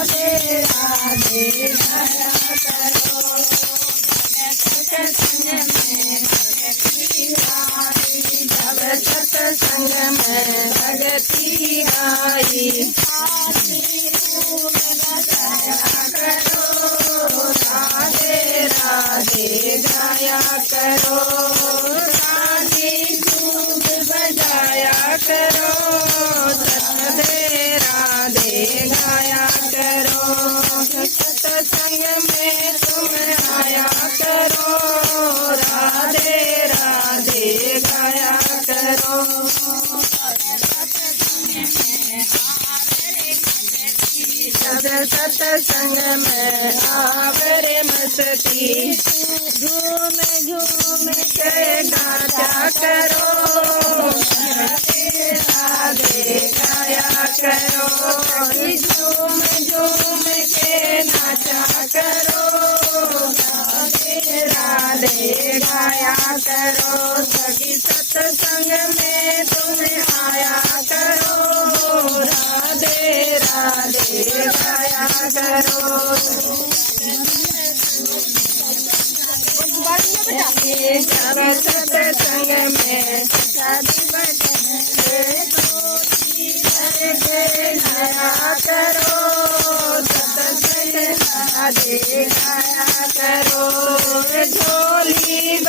राधे राधे गाया करो। सत्संग में भक्ति आई, जब सत्संग में भक्ति आई, राधे राधे गाया करो। राधे धूप बजाया करो, राधे राधे गाया करो। सत्संग में तुम आया करो, राधे राधे गाया करो। सत्संग में आवरे मस्ती, झूम झूम के गाया करो, राधे राधे गाया करो। झूम झूम के नाचा करो, राधे राधे गाया करो। सभी सत्संग में तुम आया करो, राधे राधे गाया करो। जब सत्संग में शादी बजे गाया करो, सत्संग राधे गाया करो। झोली